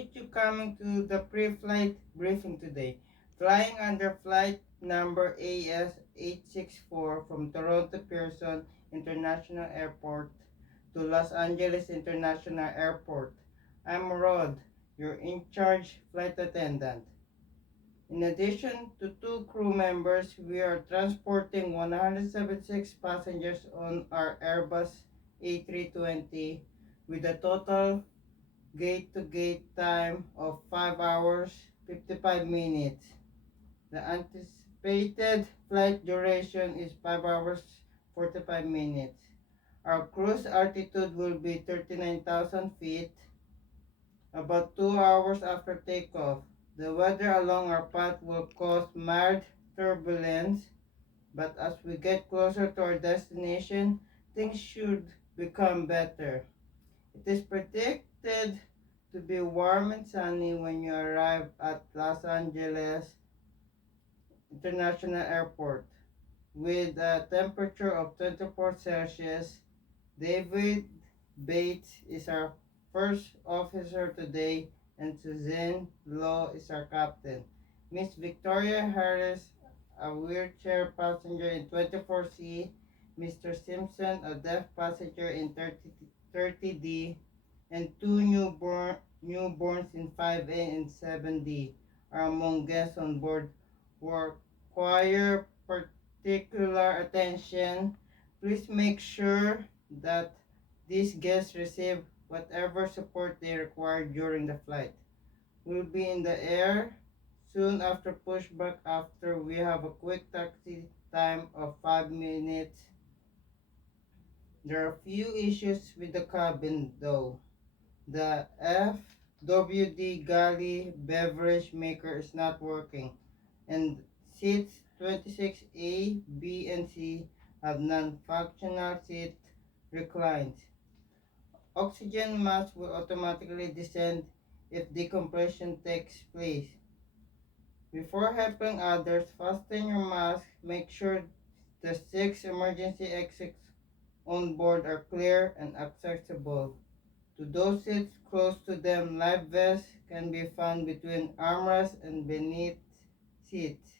appreciate you coming to the pre-flight briefing today. Flying under flight number AS864 from Toronto Pearson International Airport to Los Angeles International Airport. I'm Rod, your in-charge flight attendant. In addition to two crew members, we are transporting 176 passengers on our Airbus A320 with a total gate-to-gate time of 5 hours 55 minutes. The anticipated flight duration is 5 hours 45 minutes. Our cruise altitude will be 39,000 feet, about 2 hours after takeoff. The weather along our path will cause mild turbulence, but as we get closer to our destination, things should become better. It is predicted to be warm and sunny when you arrive at Los Angeles International Airport. With a temperature of 24 Celsius, David Bates is our first officer today and Suzanne Law is our captain. Miss Victoria Harris, a wheelchair passenger in 24C, Mr. Simpson, a deaf passenger in 30D, and two newborns in 5A and 7D are among guests on board who require particular attention. Please make sure that these guests receive whatever support they require during the flight. We'll be in the air soon after pushback after we have a quick taxi time of 5 minutes. There are few issues with the cabin though. The FWD Galley beverage maker is not working, and seats 26A, B, and C have non-functional seat reclines. Oxygen mask will automatically descend if decompression takes place. Before helping others, fasten your mask. Make sure the 6 emergency exits on board are clear and accessible. To those seats close to them, life vests can be found between armrests and beneath seats.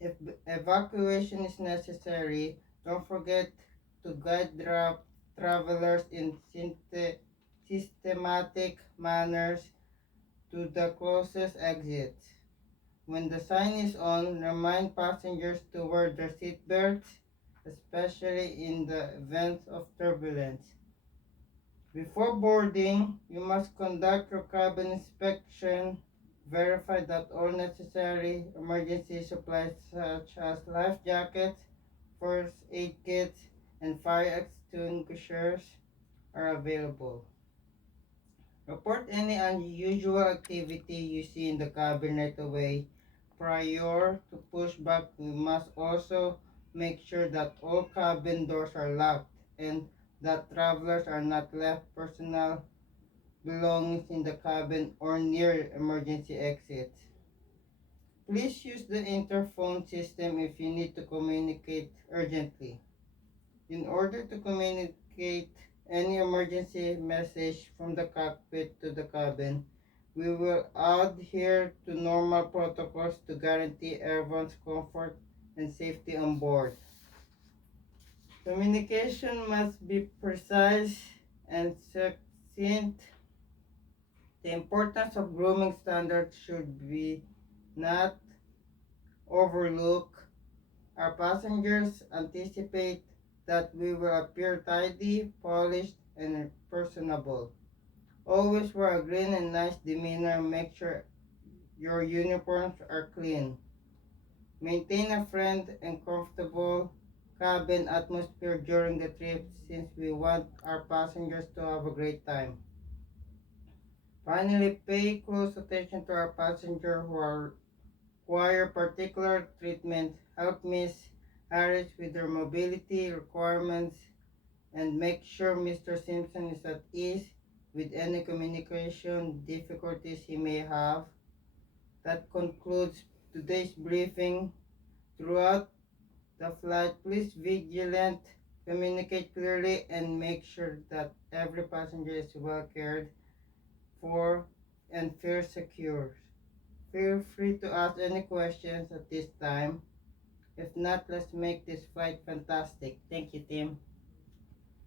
If evacuation is necessary, don't forget to guide travelers in systematic manners to the closest exit. When the sign is on, remind passengers to wear their seatbelts, especially in the event of turbulence. Before boarding, you must conduct your cabin inspection, verify that all necessary emergency supplies such as life jackets, first aid kits, and fire extinguishers are available. Report any unusual activity you see in the cabin right away. Prior to pushback, we must also make sure that all cabin doors are locked and that travelers are not left personal belongings in the cabin or near emergency exits. Please use the interphone system if you need to communicate urgently. In order to communicate any emergency message from the cockpit to the cabin, we will adhere to normal protocols to guarantee everyone's comfort and safety on board. Communication must be precise and succinct. The importance of grooming standards should be not overlooked. Our passengers anticipate that we will appear tidy, polished, and personable. Always wear a green and nice demeanor. Make sure your uniforms are clean. Maintain a friendly and comfortable cabin atmosphere during the trip since we want our passengers to have a great time. Finally, pay close attention to our passengers who require particular treatment. Help Miss Harris with her mobility requirements and make sure Mr. Simpson is at ease with any communication difficulties he may have. That concludes today's briefing. Throughout the flight, please vigilant, communicate clearly, and make sure that every passenger is well cared for and fear secures. Feel free to ask any questions at this time. If not, let's make this flight fantastic. Thank you, Tim.